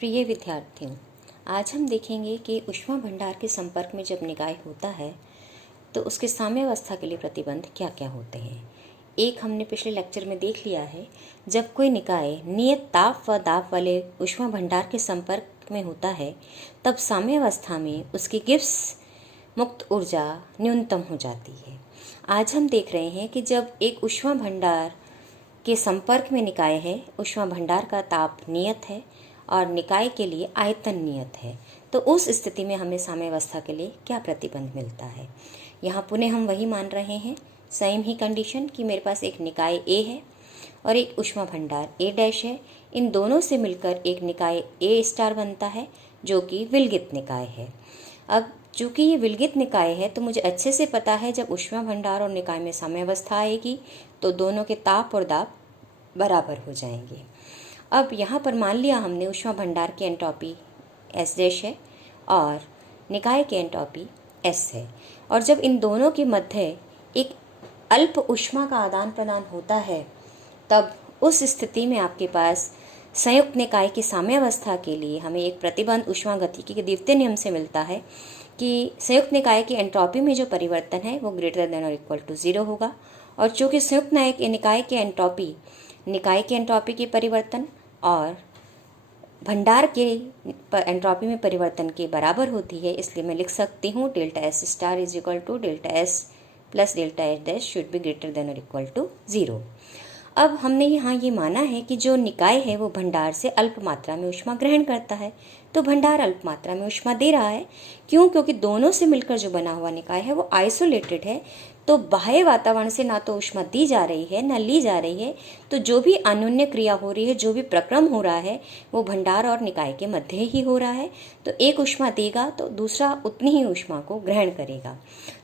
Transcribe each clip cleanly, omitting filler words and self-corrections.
प्रिय विद्यार्थियों, आज हम देखेंगे कि ऊष्मा भंडार के संपर्क में जब निकाय होता है तो उसके साम्यावस्था के लिए प्रतिबंध क्या क्या होते हैं। एक हमने पिछले लेक्चर में देख लिया है, जब कोई निकाय नियत ताप व दाब वाले ऊष्मा भंडार के संपर्क में होता है तब साम्यावस्था में उसकी गिब्स मुक्त ऊर्जा न्यूनतम हो जाती है। आज हम देख रहे हैं कि जब एक ऊष्मा भंडार के संपर्क में निकाय है, ऊष्मा भंडार का ताप नियत है और निकाय के लिए आयतन नियत है, तो उस स्थिति में हमें साम्यावस्था के लिए क्या प्रतिबंध मिलता है। यहाँ पुनः हम वही मान रहे हैं, सेम ही कंडीशन कि मेरे पास एक निकाय ए है और एक ऊष्मा भंडार ए डैश है। इन दोनों से मिलकर एक निकाय ए स्टार बनता है जो कि विलगित निकाय है। अब चूंकि ये विलगित निकाय है तो मुझे अच्छे से पता है जब ऊष्मा भंडार और निकाय में साम्यावस्था आएगी तो दोनों के ताप और दाब बराबर हो जाएंगे। अब यहाँ पर मान लिया हमने ऊष्मा भंडार की एंट्रोपी एस डैश है और निकाय की एंट्रोपी एस है, और जब इन दोनों के मध्य एक अल्प ऊष्मा का आदान प्रदान होता है तब उस स्थिति में आपके पास संयुक्त निकाय की साम्यावस्था के लिए हमें एक प्रतिबंध ऊष्मागतिकी के द्वितीय नियम से मिलता है कि संयुक्त निकाय की एंट्रोपी में जो परिवर्तन है वो ग्रेटर देन और इक्वल टू 0 होगा। और चूँकि संयुक्त निकाय की एंट्रोपी निकाय की एंट्रोपी के परिवर्तन और भंडार के एंट्रोपी में परिवर्तन के बराबर होती है, इसलिए मैं लिख सकती हूँ delta S star is equal to delta S plus delta H dash should be greater than और इक्वल टू 0। अब हमने यहाँ ये माना है कि जो निकाय है वो भंडार से अल्प मात्रा में ऊष्मा ग्रहण करता है, तो भंडार अल्प मात्रा में ऊष्मा दे रहा है। क्यों? क्योंकि दोनों से मिलकर जो बना हुआ निकाय है वो आइसोलेटेड है, तो बाह्य वातावरण से ना तो ऊष्मा दी जा रही है ना ली जा रही है, तो जो भी अन्योन्य क्रिया हो रही है, जो भी प्रक्रम हो रहा है वो भंडार और निकाय के मध्य ही हो रहा है। तो एक ऊष्मा देगा तो दूसरा उतनी ही ऊष्मा को ग्रहण करेगा।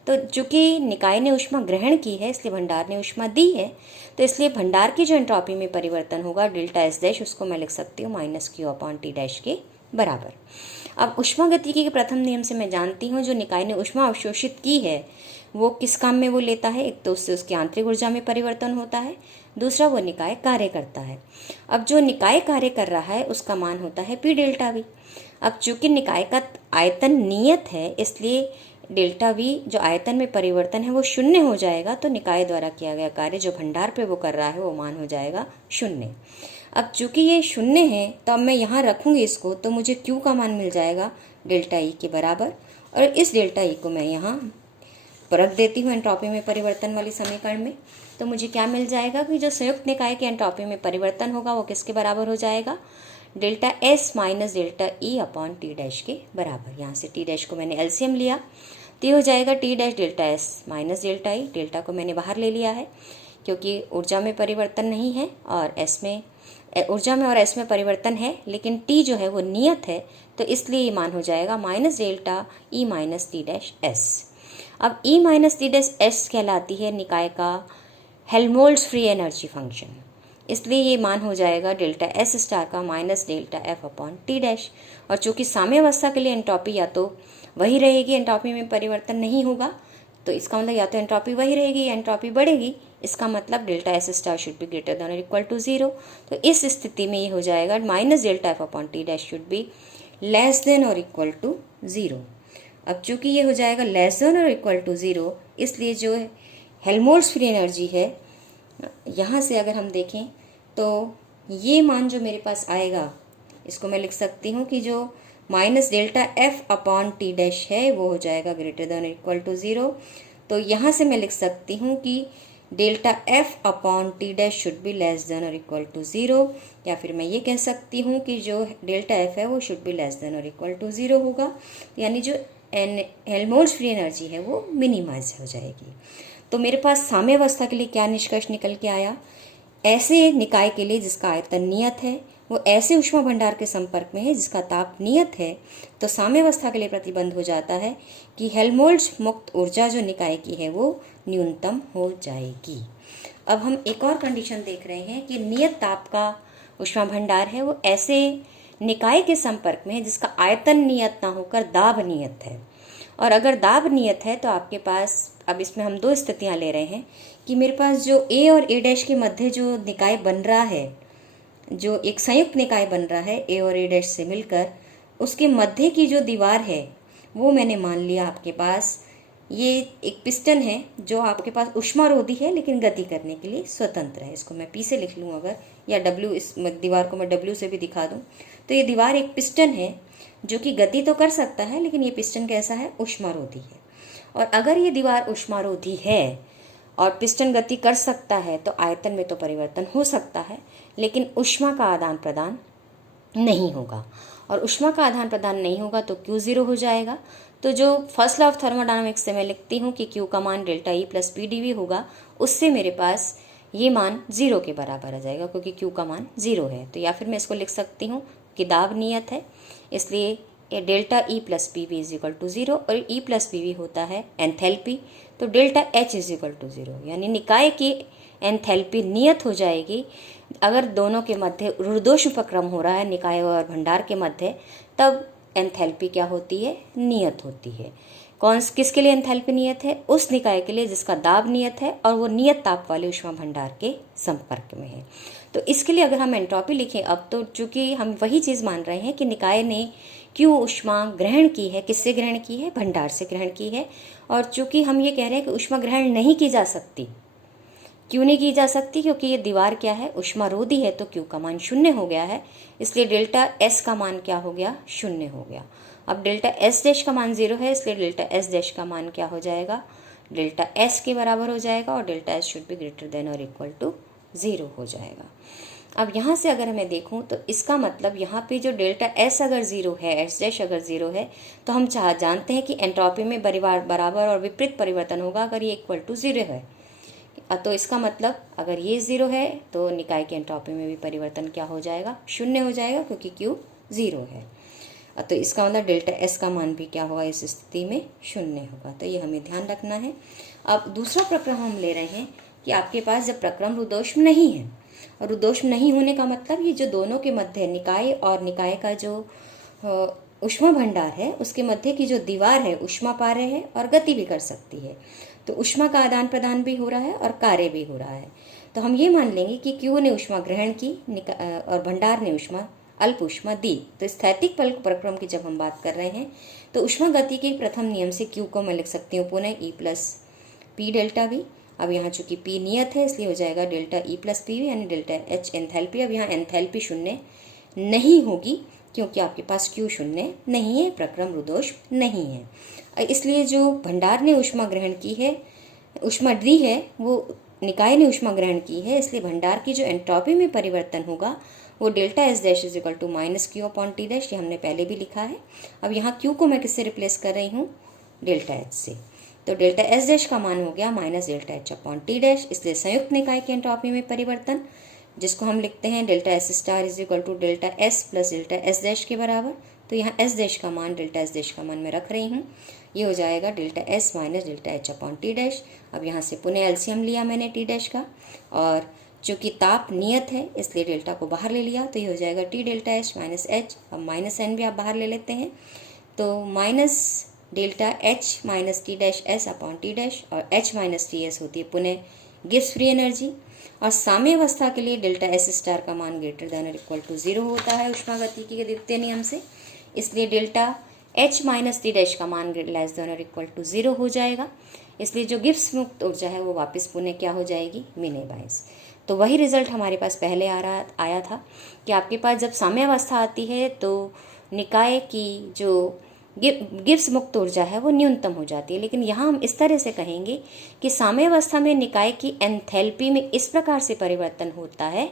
तो चूंकि निकाय ने ऊष्मा ग्रहण की है इसलिए भंडार ने ऊष्मा दी है, तो इसलिए भंडार की जो एंट्रोपी में परिवर्तन होगा डेल्टा एस डैश, उसको मैं लिख सकती हूँ minus Q upon T dash के बराबर। अब ऊष्मागतिकी के प्रथम नियम से मैं जानती हूँ जो निकाय ने ऊष्मा अवशोषित की है वो किस काम में वो लेता है। एक तो उससे उसकी आंतरिक ऊर्जा में परिवर्तन होता है, दूसरा वो निकाय कार्य करता है। अब जो निकाय कार्य कर रहा है उसका मान होता है पी डेल्टा वी। अब चूंकि निकाय का आयतन नियत है इसलिए डेल्टा वी जो आयतन में परिवर्तन है वो 0 हो जाएगा, तो निकाय द्वारा किया गया कार्य जो भंडार पे वो कर रहा है वो मान हो जाएगा 0। अब चूंकि ये 0 है तो अब मैं यहाँ रखूँगी इसको, तो मुझे Q का मान मिल जाएगा डेल्टा ई के बराबर, और इस डेल्टा ई को मैं यहाँ रख देती हूँ एंट्रोपी में परिवर्तन वाली समीकरण में। तो मुझे क्या मिल जाएगा कि जो संयुक्त निकाय के एंट्रोपी में परिवर्तन होगा वो किसके बराबर हो जाएगा, delta S minus delta E upon T dash के बराबर। यहाँ से टी डैश को मैंने एलसीएम लिया तो ये हो जाएगा T dash delta S minus delta E. Delta को मैंने बाहर ले लिया है क्योंकि ऊर्जा में परिवर्तन नहीं है और ऊर्जा में और एस में परिवर्तन है, लेकिन टी जो है वो नियत है, तो इसलिए ये मान हो जाएगा minus delta E minus T dash S. अब E minus T dash S कहलाती है निकाय का हेल्महोल्ट्ज़ फ्री एनर्जी फंक्शन, इसलिए ये मान हो जाएगा डेल्टा एस स्टार का minus delta F upon T dash. और चूंकि साम्यावस्था के लिए एंट्रोपी या तो वही रहेगी, एंट्रोपी में परिवर्तन नहीं होगा, तो इसका मतलब या तो एंट्रोपी वही रहेगी या एंट्रोपी बढ़ेगी। इसका मतलब delta S star should be greater than और इक्वल टू 0। तो इस स्थिति में ये हो जाएगा minus delta F upon T dash should be less than और इक्वल टू 0। अब चूंकि ये हो जाएगा लेस देन और इक्वल टू 0, इसलिए जो हेल्महोल्ट्ज़ फ्री एनर्जी है यहाँ से अगर हम देखें तो ये मान जो मेरे पास आएगा इसको मैं लिख सकती हूँ कि जो minus delta F upon T dash है वो हो जाएगा ग्रेटर देन और इक्वल टू 0। तो यहाँ से मैं लिख सकती हूँ कि delta F upon T dash should be less than और इक्वल टू 0, या फिर मैं ये कह सकती हूँ कि जो डेल्टा एफ है वो शुड बी लेस देन और इक्वल टू 0 होगा, यानी जो हेल्महोल्ट्ज़ फ्री एनर्जी है वो मिनिमाइज हो जाएगी। तो मेरे पास साम्यावस्था के लिए क्या निष्कर्ष निकल के आया, ऐसे निकाय के लिए जिसका आयतन नियत है वो ऐसे ऊष्मा भंडार के संपर्क में है जिसका ताप नियत है, तो साम्यावस्था के लिए प्रतिबंध हो जाता है कि हेल्महोल्ट्ज़ मुक्त ऊर्जा जो निकाय की है वो न्यूनतम हो जाएगी। अब हम एक और कंडीशन देख रहे हैं कि नियत ताप का ऊष्मा भंडार है वो ऐसे निकाय के संपर्क में है जिसका आयतन नियत ना होकर दाब नियत है। और अगर दाब नियत है तो आपके पास, अब इसमें हम 2 स्थितियां ले रहे हैं कि मेरे पास जो ए और ए डैश के मध्य जो निकाय बन रहा है जो एक संयुक्त निकाय बन रहा है ए और ए डैश से मिलकर, उसके मध्य की जो दीवार है वो मैंने मान लिया आपके पास ये एक पिस्टन है जो आपके पास ऊष्मारोधी है लेकिन गति करने के लिए स्वतंत्र है। इसको मैं पी से लिख लूँ अगर, या डब्ल्यू, इस दीवार को मैं डब्ल्यू से भी दिखा दूँ तो ये दीवार एक पिस्टन है जो कि गति तो कर सकता है, लेकिन ये पिस्टन कैसा है, ऊष्मारोधी है। और अगर ये दीवार ऊष्मारोधी है और पिस्टन गति कर सकता है तो आयतन में तो परिवर्तन हो सकता है, लेकिन ऊष्मा का आदान प्रदान नहीं होगा। और ऊष्मा का आदान प्रदान नहीं होगा तो Q 0 हो जाएगा। तो जो फर्स्ट लॉ ऑफ थर्मोडायनामिक्स से मैं लिखती हूँ कि Q का मान delta E plus P D V होगा, उससे मेरे पास ये मान 0 के बराबर आ जाएगा क्योंकि Q का मान 0 है। तो या फिर मैं इसको लिख सकती हूँ कि दाब नियत है, इसलिए delta E plus P V is equal to 0 और E प्लस पी वी होता है एंथैल्पी, तो delta H is equal to 0, यानी निकाय की एंथैल्पी नियत हो जाएगी। अगर दोनों के मध्य ऊर्ध्वोष्म उपक्रम हो रहा है निकाय और भंडार के मध्य, तब एंथैल्पी क्या होती है, नियत होती है। किसके लिए एंथैल्पी नियत है, उस निकाय के लिए जिसका दाब नियत है और वो नियत ताप वाले ऊष्मा भंडार के संपर्क में है। तो इसके लिए अगर हम एंट्रोपी लिखें अब, तो चूंकि हम वही चीज़ मान रहे हैं कि निकाय ने क्यों ऊष्मा ग्रहण की है, किससे ग्रहण की है, भंडार से ग्रहण की है। और चूंकि हम ये कह रहे हैं कि ऊष्मा ग्रहण नहीं की जा सकती, क्यों नहीं की जा सकती, क्योंकि ये दीवार क्या है, ऊष्मारोधी है, तो Q का मान 0 हो गया है, इसलिए डेल्टा S का मान क्या हो गया, 0 हो गया। अब डेल्टा S डैश का मान 0 है, इसलिए डेल्टा S डैश का मान क्या हो जाएगा, डेल्टा S के बराबर हो जाएगा और delta S should be greater than और इक्वल टू 0 हो जाएगा। अब यहाँ से अगर मैं देखूँ तो इसका मतलब यहाँ पे जो डेल्टा S अगर 0 है, S डैश अगर 0 है, तो हम जानते हैं कि एंट्रोपी में बराबर और विपरीत परिवर्तन होगा अगर ये इक्वल टू 0 है। तो इसका मतलब अगर ये 0 है तो निकाय की एंट्रोपी में भी परिवर्तन क्या हो जाएगा, 0 हो जाएगा, क्योंकि Q 0 है। तो इसका मतलब डेल्टा S का मान भी क्या होगा, इस स्थिति में 0 होगा। तो ये हमें ध्यान रखना है। अब दूसरा प्रक्रम हम ले रहे हैं कि आपके पास जब प्रक्रम रुद्धोष्म नहीं है, और रुद्धोष्म नहीं होने का मतलब ये जो दोनों के मध्य निकाय और निकाय का जो ऊष्मा भंडार है उसके मध्य की जो दीवार है ऊष्मा पा रहे है और गति भी कर सकती है, तो ऊष्मा का आदान प्रदान भी हो रहा है और कार्य भी हो रहा है। तो हम ये मान लेंगे कि Q ने ऊष्मा ग्रहण की और भंडार ने ऊष्मा अल्प ऊष्मा दी। तो स्थैतिक पल्क प्रक्रम की जब हम बात कर रहे हैं तो ऊष्मा गति के प्रथम नियम से Q को मैं लिख सकती हूँ पुनः E plus P delta we. अब यहाँ चूंकि P नियत है इसलिए हो जाएगा delta E plus P we यानी डेल्टा H एंथैल्पी। अब यहाँ एंथैल्पी 0 नहीं होगी क्योंकि आपके पास Q 0 नहीं है, प्रक्रम रुद्धोष्म नहीं है। इसलिए जो भंडार ने ऊष्मा ग्रहण की है, ऊष्मा दी है, वो निकाय ने ऊष्मा ग्रहण की है, इसलिए भंडार की जो एंट्रोपी में परिवर्तन होगा वो delta S dash is equal to minus Q upon T dash, ये हमने पहले भी लिखा है। अब यहाँ Q को मैं किससे रिप्लेस कर रही हूँ, डेल्टा H से। तो डेल्टा S डैश का मान हो गया minus delta H upon T dash, इसलिए संयुक्त निकाय की एंट्रोपी में परिवर्तन जिसको हम लिखते हैं delta S star is equal to delta S plus delta S dash के बराबर। तो यहाँ S डैश का मान डेल्टा S डैश का मान मैं रख रही हूँ, ये हो जाएगा delta S minus delta H upon T dash. अब यहाँ से पुनः एलसीएम लिया मैंने टी डैश का, और चूँकि ताप नियत है इसलिए डेल्टा को बाहर ले लिया, तो ये हो जाएगा T delta H minus H। अब माइनस एन भी आप बाहर ले लेते हैं, तो minus delta H minus T dash S upon T dash, और H माइनस टी एस होती है पुनः गिब्स फ्री एनर्जी। और साम्य अवस्था के लिए डेल्टा S स्टार का मान ग्रेटर देन और इक्वल टू 0 होता है ऊष्मागतिकी के द्वितीय नियम से, इसलिए delta H minus T dash का मान लेस देन और इक्वल टू 0 हो जाएगा। इसलिए जो गिब्स मुक्त ऊर्जा है वो वापस पुनः क्या हो जाएगी, मिनिमाइज। तो वही रिजल्ट हमारे पास पहले आया था कि आपके पास जब साम्य अवस्था आती है तो निकाय की जो गिब्स मुक्त ऊर्जा है वो न्यूनतम हो जाती है। लेकिन यहाँ हम इस तरह से कहेंगे कि साम्य अवस्था में निकाय की एंथैल्पी में इस प्रकार से परिवर्तन होता है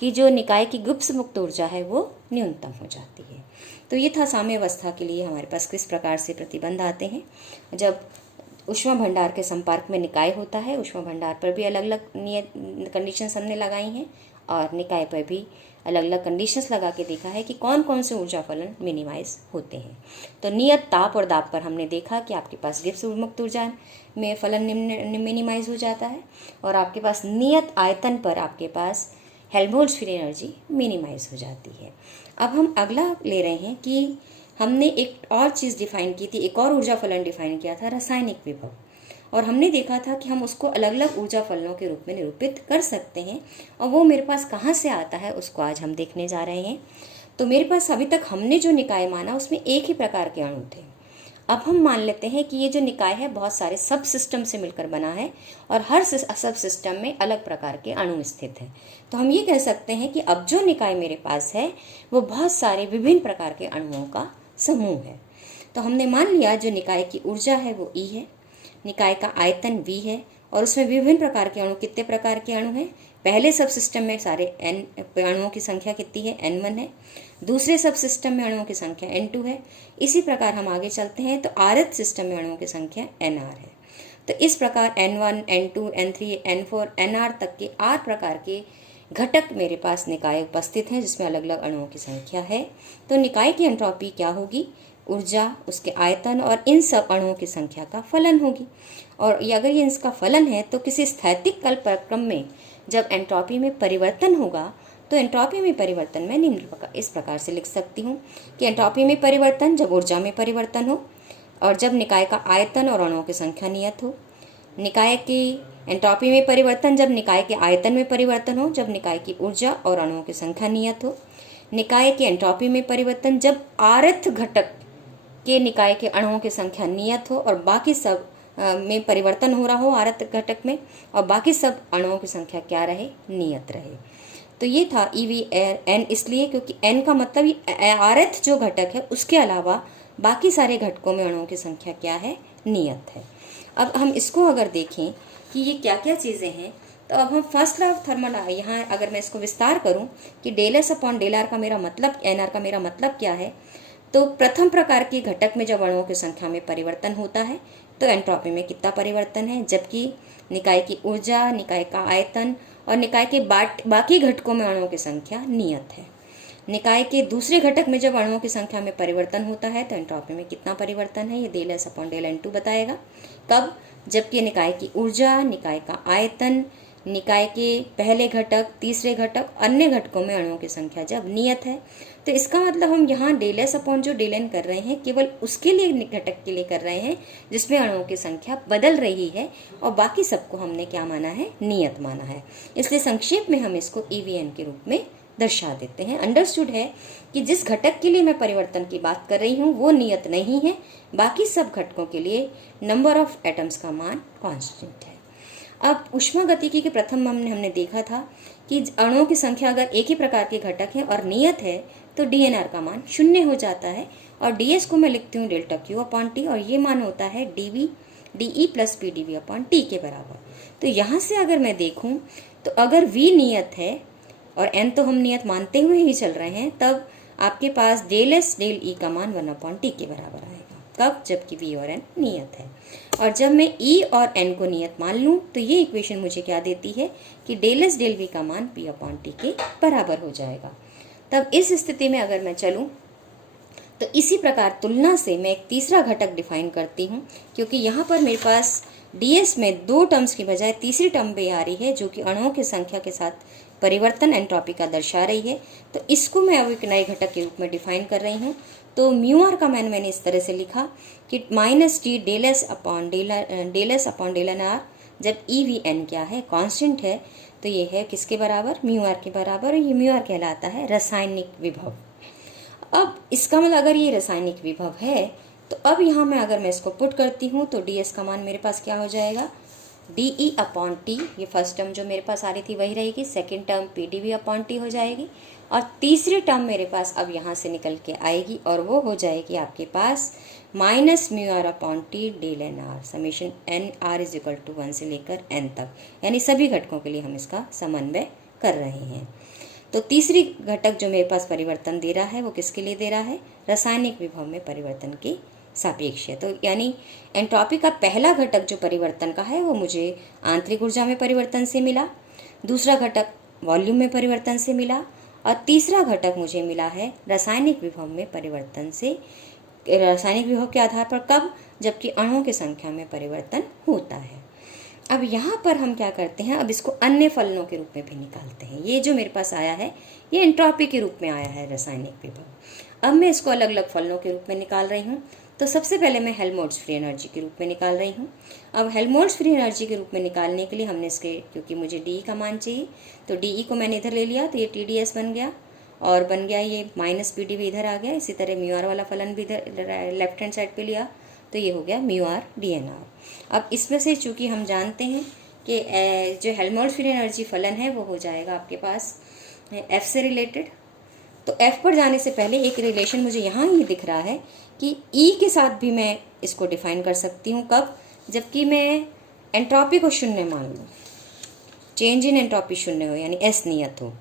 कि जो निकाय की गिब्स मुक्त ऊर्जा है वो न्यूनतम हो जाती है। तो ये था साम्य अवस्था के लिए हमारे पास किस प्रकार से प्रतिबंध आते हैं। जब ऊष्मा भंडार के संपर्क में निकाय होता है, ऊष्मा भंडार पर भी अलग अलग नियत कंडीशंस हमने लगाई हैं और निकाय पर भी अलग अलग कंडीशंस लगा के देखा है कि कौन कौन से ऊर्जा फलन मिनिमाइज होते हैं। तो नियत ताप और दाब पर हमने देखा कि आपके पास गिब्स मुक्त ऊर्जा में फलन मिनिमाइज हो जाता है, और आपके पास नियत आयतन पर आपके पास हेल्महोल्ट्ज़ फ्री एनर्जी मिनिमाइज हो जाती है। अब हम अगला ले रहे हैं कि हमने एक और चीज़ डिफाइन की थी, एक और ऊर्जा फलन डिफाइन किया था, रासायनिक विभव। और हमने देखा था कि हम उसको अलग अलग ऊर्जा फलनों के रूप में निरूपित कर सकते हैं, और वो मेरे पास कहाँ से आता है उसको आज हम देखने जा रहे हैं। तो मेरे पास अभी तक हमने जो निकाय माना उसमें एक ही प्रकार के अणु थे। अब हम मान लेते हैं कि ये जो निकाय है बहुत सारे सब सिस्टम से मिलकर बना है और हर सब सिस्टम में अलग प्रकार के अणु स्थित हैं। तो हम ये कह सकते हैं कि अब जो निकाय मेरे पास है वो बहुत सारे विभिन्न प्रकार के अणुओं का समूह है। तो हमने मान लिया जो निकाय की ऊर्जा है वो E है, निकाय का आयतन V है, और उसमें विभिन्न प्रकार के अणु, कितने प्रकार के अणु हैं? पहले सब सिस्टम में सारे अणुओं की संख्या कितनी है? N1 है। दूसरे सब सिस्टम में अणुओं की संख्या N2 है। इसी प्रकार हम आगे चलते हैं तो आरत सिस्टम में अणुओं की संख्या Nr है। तो इस प्रकार N1, N2, N3, N4, Nr तक के 8 प्रकार के घटक मेरे पास निकाय उपस्थित हैं जिसमें अलग अलग अणुओं की संख्या है। तो निकाय की एंट्रोपी क्या होगी? ऊर्जा, उसके आयतन और इन सब अणुओं की संख्या का फलन होगी। और अगर ये इसका फलन है तो किसी स्थैतिक कल्पक्रम में जब एंट्रोपी में परिवर्तन होगा तो एंट्रोपी में परिवर्तन मैं निम्न इस प्रकार से लिख सकती हूँ कि एंट्रोपी में परिवर्तन जब ऊर्जा में परिवर्तन हो और जब निकाय का आयतन और अणुओं की संख्या नियत हो। निकाय की एंट्रोपी में परिवर्तन जब निकाय के आयतन में परिवर्तन हो, जब निकाय की ऊर्जा और अणुओं की संख्या नियत हो। निकाय की एंट्रोपी में परिवर्तन जब आरत घटक के निकाय के अणुओं की संख्या नियत हो और बाकी सब में परिवर्तन हो रहा हो आरत घटक में, और बाकी सब अणुओं की संख्या क्या रहे? नियत रहे। तो ये था EVN, इसलिए क्योंकि N का मतलब आरत जो घटक है उसके अलावा बाकी सारे घटकों में अणुओं की संख्या क्या है? नियत है। अब हम इसको अगर देखें कि ये क्या क्या चीज़ें हैं, तो अब हम फर्स्ट लॉ ऑफ थर्मल, यहाँ अगर मैं इसको विस्तार करूँ कि del S upon del R का मेरा मतलब, NR का मेरा मतलब क्या है, तो प्रथम प्रकार के घटक में जब अणुओं की संख्या में परिवर्तन होता है तो एंट्रोपी में कितना परिवर्तन है, जबकि निकाय की ऊर्जा, निकाय का आयतन और निकाय के बाकी घटकों में अणुओं की संख्या नियत है। निकाय के दूसरे घटक में जब अणुओं की संख्या में परिवर्तन होता है तो एंट्रोपी में कितना परिवर्तन है, ये del S upon del N2 बताएगा। कब? जबकि निकाय की ऊर्जा, निकाय का आयतन, निकाय के पहले घटक, तीसरे घटक, अन्य घटकों में अणुओं की संख्या जब नियत है। तो इसका मतलब हम यहाँ डेल एस अपॉन जो डेल एन कर रहे हैं केवल उसके लिए, घटक के लिए कर रहे हैं जिसमें अणुओं की संख्या बदल रही है, और बाकी सबको हमने क्या माना है? नियत माना है। इसलिए संक्षेप में हम इसको EVN के रूप में दर्शा देते हैं। अंडरस्टूड है कि जिस घटक के लिए मैं परिवर्तन की बात कर रही हूँ वो नियत नहीं है, बाकी सब घटकों के लिए नंबर ऑफ एटम्स का मान कांस्टेंट है। अब ऊष्मागतिकी के प्रथम हमने देखा था कि अणुओं की संख्या अगर एक ही प्रकार के घटक है और नियत है तो DNR का मान 0 हो जाता है, और DS को मैं लिखती हूँ डेल्टा Q अपॉन T, और ये मान होता है DE plus PdV upon T के बराबर। तो यहाँ से अगर मैं देखूँ तो अगर V नियत है और N तो हम नियत मानते हुए ही चल रहे हैं, तब आपके पास डेल S डेल E का मान 1 अपॉन T के बराबर आएगा। कब? जबकि V और N नियत है। और जब मैं E और N को नियत मान लूँ तो ये इक्वेशन मुझे क्या देती है कि डेल S डेल V का मान P अपॉन T के बराबर हो जाएगा। तब इस स्थिति में अगर मैं चलूँ तो इसी प्रकार तुलना से मैं एक तीसरा घटक डिफाइन करती हूँ, क्योंकि यहाँ पर मेरे पास DS में 2 टर्म्स की बजाय तीसरी टर्म भी आ रही है जो कि अणुओं की संख्या के साथ परिवर्तन एंट्रोपी का दर्शा रही है। तो इसको मैं अब एक नए घटक के रूप में डिफाइन कर रही हूँ। तो म्यू का मैंने इस तरह से लिखा कि -T del S upon del N R, जब EVN क्या है? कांस्टेंट है, तो ये है किसके बराबर? म्यू आर के बराबर, और ये म्यू आर कहलाता है रासायनिक विभव। अब इसका मतलब अगर ये रासायनिक विभव है तो अब यहाँ मैं अगर मैं इसको पुट करती हूँ तो DS का मान मेरे पास क्या हो जाएगा? DE अपॉन T, ये फर्स्ट टर्म जो मेरे पास आ रही थी वही रहेगी, second term PdV upon T हो जाएगी, और तीसरी टर्म मेरे पास अब यहाँ से निकल के आएगी और वो हो जाएगी आपके पास -μr upon T del NR, summation NR is equal to 1 से लेकर N तक, यानी सभी घटकों के लिए हम इसका समन्वय कर रहे हैं। तो तीसरी घटक जो मेरे पास परिवर्तन दे रहा है वो किसके लिए दे रहा है? रासायनिक विभव में परिवर्तन के सापेक्ष है। तो यानी एंट्रोपी का पहला घटक जो परिवर्तन का है वो मुझे आंतरिक ऊर्जा में परिवर्तन से मिला, दूसरा घटक वॉल्यूम में परिवर्तन से मिला, और तीसरा घटक मुझे मिला है रासायनिक विभव में परिवर्तन से, रासायनिक विभव के आधार पर। कब? जबकि अणुओं की संख्या में परिवर्तन होता है। अब यहाँ पर हम क्या करते हैं, अब इसको अन्य फलनों के रूप में भी निकालते हैं। ये जो मेरे पास आया है ये एंट्रोपी के रूप में आया है रासायनिक विभव। अब मैं इसको अलग अलग फलनों के रूप में निकाल रही हूँ। तो सबसे पहले मैं हेल्महोल्ट्ज़ फ्री एनर्जी के रूप में निकाल रही हूँ। अब हेल्महोल्ट्ज़ फ्री एनर्जी के रूप में निकालने के लिए हमने इसके, क्योंकि मुझे डी का मान चाहिए, तो डी को मैंने इधर ले लिया, तो ये TdS बन गया और बन गया ये माइनस PdV इधर आ गया। इसी तरह म्यू आर वाला फलन भी इधर लेफ्ट हैंड साइड पे लिया, तो ये हो गया म्यू आर DNR। अब इसमें से चूंकि हम जानते हैं कि जो हेल्महोल्ट्ज़ फ्री एनर्जी फलन है वो हो जाएगा आपके पास F से रिलेटेड, तो F पर जाने से पहले एक रिलेशन मुझे यहाँ ही दिख रहा है कि E के साथ भी मैं इसको डिफाइन कर सकती हूँ। कब? जबकि मैं एंट्रोपी को शून्य मान लूँ, चेंज इन एंट्रोपी शून्य हो यानी S नियत हो,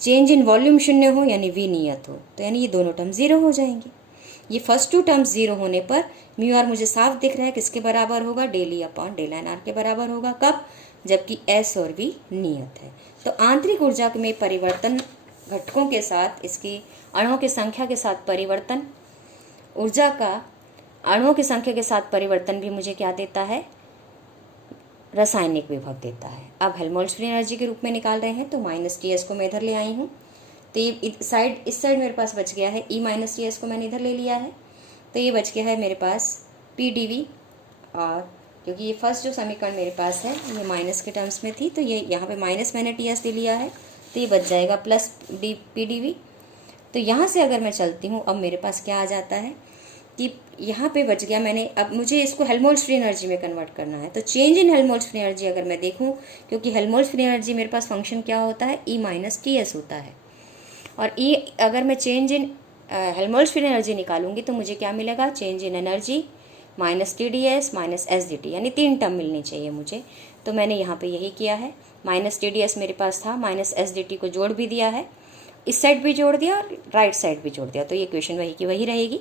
चेंज इन वॉल्यूम शून्य हो यानी V नियत हो, तो यानी ये दोनों टर्म जीरो हो जाएंगे। ये फर्स्ट टू टर्म्स जीरो होने पर म्यू आर मुझे साफ दिख रहा है किसके बराबर होगा, del E upon del NR के बराबर होगा। कब? जबकि S और V नियत है। तो आंतरिक ऊर्जा में परिवर्तन घटकों के साथ, इसकी अणुओं की संख्या के साथ परिवर्तन, ऊर्जा का अणुओं की संख्या के साथ परिवर्तन भी मुझे क्या देता है, रासायनिक विभव देता है। अब हेल्महोल्ट्ज़ फ्री एनर्जी के रूप में निकाल रहे हैं, तो -TS को मैं इधर ले आई हूँ, तो ये इस साइड मेरे पास बच गया है E - TS को मैंने इधर ले लिया है, तो ये बच गया है मेरे पास PdV। और क्योंकि ये फर्स्ट जो समीकरण मेरे पास है ये माइनस के टर्म्स में थी, तो ये यहाँ पे माइनस मैंने TS ले लिया है, तो ये बच जाएगा प्लस PdV। तो यहाँ से अगर मैं चलती हूँ, अब मेरे पास क्या आ जाता है कि यहाँ पे बच गया मैंने, अब मुझे इसको हेल्महोल्ट्ज़ फ्री एनर्जी में कन्वर्ट करना है। तो change in Helmholtz free energy अगर मैं देखूँ, क्योंकि हेल्महोल्ट्ज़ फ्री एनर्जी मेरे पास फंक्शन क्या होता है, E - TS होता है, और E अगर मैं change in Helmholtz free energy निकालूंगी तो मुझे क्या मिलेगा, change in energy -TdS - SdT, यानी 3 टर्म मिलनी चाहिए मुझे। तो मैंने यहाँ पे यही किया है, -TdS मेरे पास था, -SdT को जोड़ भी दिया है, इस साइड भी जोड़ दिया और राइट साइड भी जोड़ दिया, तो ये इक्वेशन वही की वही रहेगी।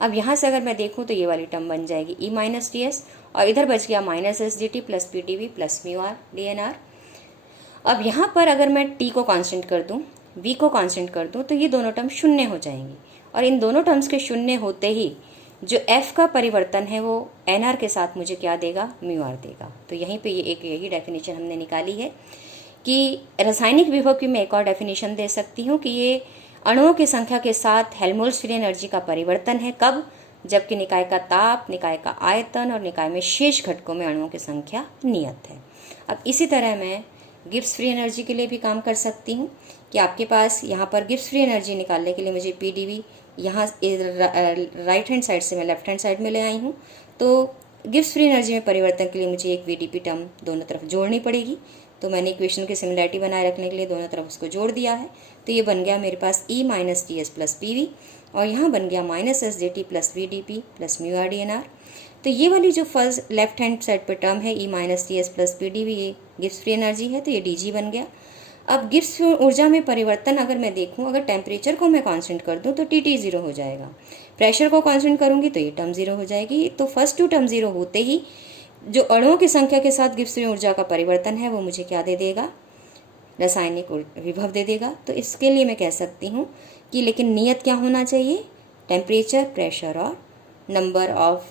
अब यहाँ से अगर मैं देखूँ तो ये वाली टर्म बन जाएगी E - TS, और इधर बच गया -SdT plus PdV plus mu R DNR। अब यहाँ पर अगर मैं T को कांस्टेंट कर दूँ, V को कांस्टेंट कर दूँ, तो ये दोनों टर्म शून्य हो जाएंगी, और इन दोनों टर्म्स के शून्य होते ही जो F का परिवर्तन है वो NR के साथ मुझे क्या देगा, म्यू आर देगा। तो यहीं पे यही डेफिनेशन हमने निकाली है कि रासायनिक विभव की मैं एक और डेफिनेशन दे सकती हूँ कि ये अणुओं की संख्या के साथ हेल्महोल्ट्ज़ फ्री एनर्जी का परिवर्तन है। कब? जबकि निकाय का ताप, निकाय का आयतन और निकाय में शेष घटकों में अणुओं की संख्या नियत है। अब इसी तरह मैं गिब्स फ्री एनर्जी के लिए भी काम कर सकती हूँ कि आपके पास यहाँ पर गिब्स फ्री एनर्जी निकालने के लिए मुझे PdV यहाँ राइट हैंड साइड से मैं लेफ्ट हैंड साइड में ले आई हूँ, तो गिब्स फ्री एनर्जी में परिवर्तन के लिए मुझे एक VdP टर्म दोनों तरफ जोड़नी पड़ेगी। तो मैंने इक्वेशन की सिमिलरिटी बनाए रखने के लिए दोनों तरफ उसको जोड़ दिया है, तो ये बन गया मेरे पास E - TS प्लस PV, और यहाँ बन गया -SdT plus VdP plus mu R DNR। तो ये वाली जो फर्स्ट लेफ्ट हैंड साइड पर टर्म है E - TS प्लस PdV, ये गिब्स फ्री एनर्जी है, तो ये DG बन गया। अब गिब्स ऊर्जा में परिवर्तन अगर मैं देखूं, अगर टेम्परेचर को मैं कांस्टेंट कर दूं तो TT जीरो हो जाएगा, प्रेशर को कांस्टेंट करूंगी तो ये टर्म जीरो हो जाएगी। तो फर्स्ट टू टर्म जीरो होते ही जो अणुओं की संख्या के साथ गिब्स ऊर्जा का परिवर्तन है वो मुझे क्या दे देगा, रासायनिक विभव दे देगा। तो इसके लिए मैं कह सकती हूँ कि लेकिन नियत क्या होना चाहिए, टेम्परेचर, प्रेशर और नंबर ऑफ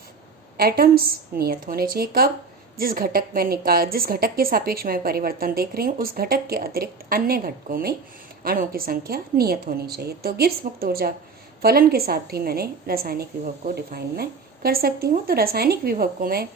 एटम्स नियत होने चाहिए। कब? जिस घटक के सापेक्ष में परिवर्तन देख रही हूँ उस घटक के अतिरिक्त अन्य घटकों में अणुओं की संख्या नियत होनी चाहिए। तो गिब्स मुक्त ऊर्जा फलन के साथ भी मैंने रासायनिक विभव को डिफाइन मैं कर सकती हूँ। तो रासायनिक विभव को मैं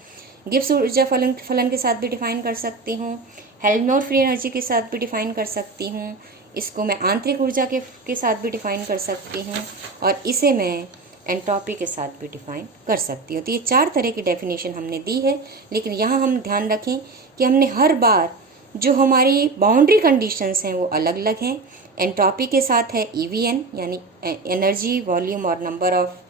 गिब्स ऊर्जा फलन के साथ भी डिफाइन कर सकती हूँ, हेल्महोल्ट्ज़ फ्री एनर्जी के साथ भी डिफाइन कर सकती हूँ, इसको मैं आंतरिक ऊर्जा के साथ भी डिफाइन कर सकती हूँ, और इसे मैं एंट्रोपी के साथ भी डिफाइन कर सकती हूँ। तो ये 4 तरह की डेफिनेशन हमने दी है, लेकिन यहाँ हम ध्यान रखें कि हमने हर बार जो हमारी बाउंड्री कंडीशंस हैं वो अलग अलग हैं। एंट्रोपी के साथ है EVN यानी एनर्जी, वॉल्यूम और नंबर ऑफ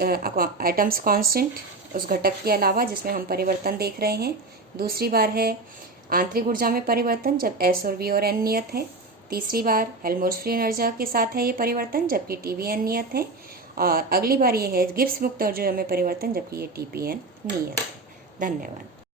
एटम्स कांस्टेंट, उस घटक के अलावा जिसमें हम परिवर्तन देख रहे हैं। दूसरी बार है आंतरिक ऊर्जा में परिवर्तन जब S और V और N नियत है। तीसरी बार हेल्महोल्ट्ज़ फ्री एनर्जी के साथ है ये परिवर्तन जबकि TVN नियत है, और अगली बार ये है गिब्स मुक्त ऊर्जा में परिवर्तन जबकि ये TPN नियत है। धन्यवाद।